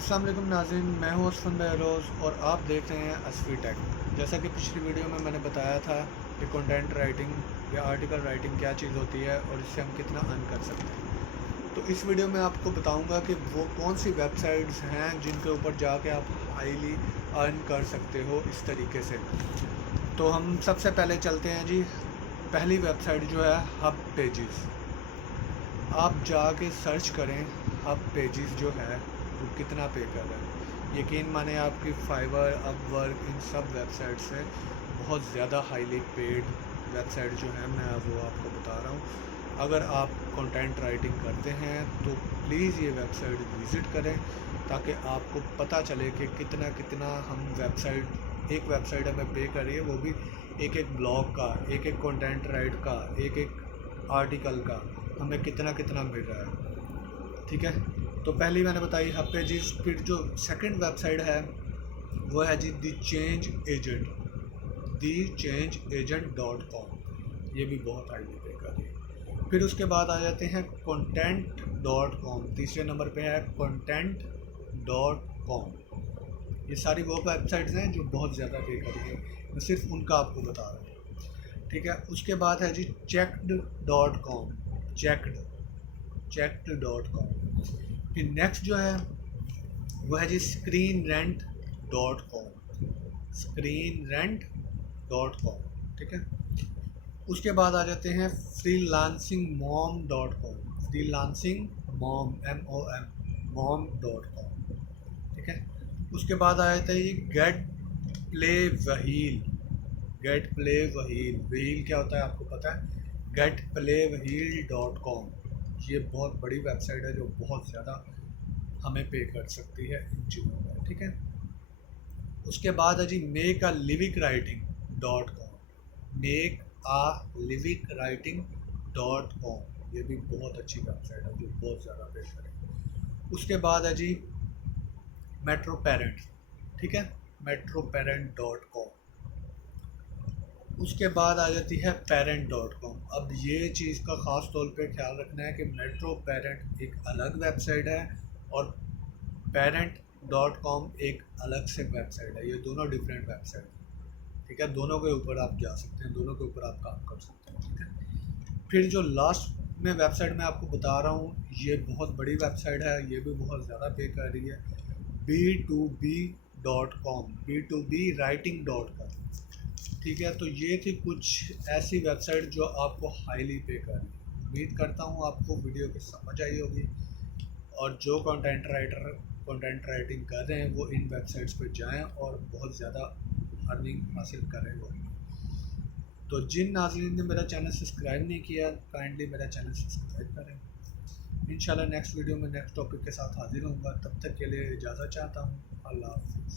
अस्सलाम वालेकुम नाज़रीन, मैं हूँ असफन बहरोज़ और आप देख रहे हैं असफी टेक। जैसा कि पिछली वीडियो में मैंने बताया था कि कंटेंट राइटिंग या आर्टिकल राइटिंग क्या चीज़ होती है और इससे हम कितना अर्न कर सकते हैं। तो इस वीडियो में आपको बताऊंगा कि वो कौन सी वेबसाइट्स हैं जिनके ऊपर जाके आप हाईली अर्न कर सकते हो इस तरीके से। तो हम सबसे पहले चलते हैं जी। पहली वेबसाइट जो है हब पेजेस। आप जाके सर्च करें हब पेजेस जो है वो कितना पे कर रहा है। यकीन माने आपकी फाइवर, अपवर्क, इन सब वेबसाइट से बहुत ज़्यादा हाईली पेड वेबसाइट जो है मैं वो आपको बता रहा हूँ। अगर आप कंटेंट राइटिंग करते हैं तो प्लीज़ ये वेबसाइट विज़िट करें ताकि आपको पता चले कि कितना कितना हम एक वेबसाइट हमें पे कर रही है, वो भी एक एक ब्लॉग का, एक एक कंटेंट राइट का, एक एक आर्टिकल का हमें कितना कितना मिल रहा है। ठीक है, तो पहली मैंने बताई हब पेजेस। फिर जो सेकंड वेबसाइट है वो है जी दी चेंज एजेंट, thechangeagent.com। ये भी बहुत हाईली पे कर रही है। फिर उसके बाद आ जाते हैं content.com। तीसरे नंबर पे है content.com। ये सारी वो वेबसाइट्स हैं जो बहुत ज़्यादा पे कर रही है, मैं सिर्फ उनका आपको बता रहा हूँ। ठीक है, उसके बाद है जी checked.com, checked.com। फिर नेक्स्ट जो है वो है जी screenrent.com। ठीक है, उसके बाद आ जाते हैं freelancingmom.com, freelancingmom.com। ठीक है, उसके बाद आ जाता है ये गेट प्ले वहील। क्या होता है आपको पता है? getplayvaheel.com। ये बहुत बड़ी वेबसाइट है जो बहुत ज़्यादा हमें पे कर सकती है इन चीज़ों में। ठीक है, उसके बाद है जी मेक अ लिविक राइटिंग.com। ये भी बहुत अच्छी वेबसाइट है जो बहुत ज़्यादा पे करेगी। उसके बाद है जी मेट्रो पेरेंट। ठीक है, metroparent.com। उसके बाद आ जाती है पेरेंट.com। अब ये चीज़ का ख़ास तौर पे ख्याल रखना है कि मेट्रो पेरेंट एक अलग वेबसाइट है और पेरेंट.com एक अलग से वेबसाइट है। ये दोनों डिफरेंट वेबसाइट है। ठीक है, दोनों के ऊपर आप जा सकते हैं, दोनों के ऊपर आप काम कर सकते हैं। ठीक है, फिर जो लास्ट में वेबसाइट मैं आपको बता रहा हूँ ये बहुत बड़ी वेबसाइट है, ये भी बहुत ज़्यादा पे कर रही है, B2B.com, B2B writing.com। ठीक है, तो ये थी कुछ ऐसी वेबसाइट जो आपको हाईली पे कर रही है। उम्मीद करता हूँ आपको वीडियो की समझ आई होगी और जो कंटेंट राइटिंग कर रहे हैं वो इन वेबसाइट्स पर जाएं और बहुत ज़्यादा अर्निंग हासिल करें वो। तो जिन नाज़रीन ने मेरा चैनल सब्सक्राइब नहीं किया काइंडली मेरा चैनल सब्सक्राइब करें। इंशाल्लाह नेक्स्ट वीडियो में नेक्स्ट टॉपिक के साथ हाजिर होऊंगा। तब तक के लिए इजाज़त चाहता हूँ। अल्लाह हाफ़िज़।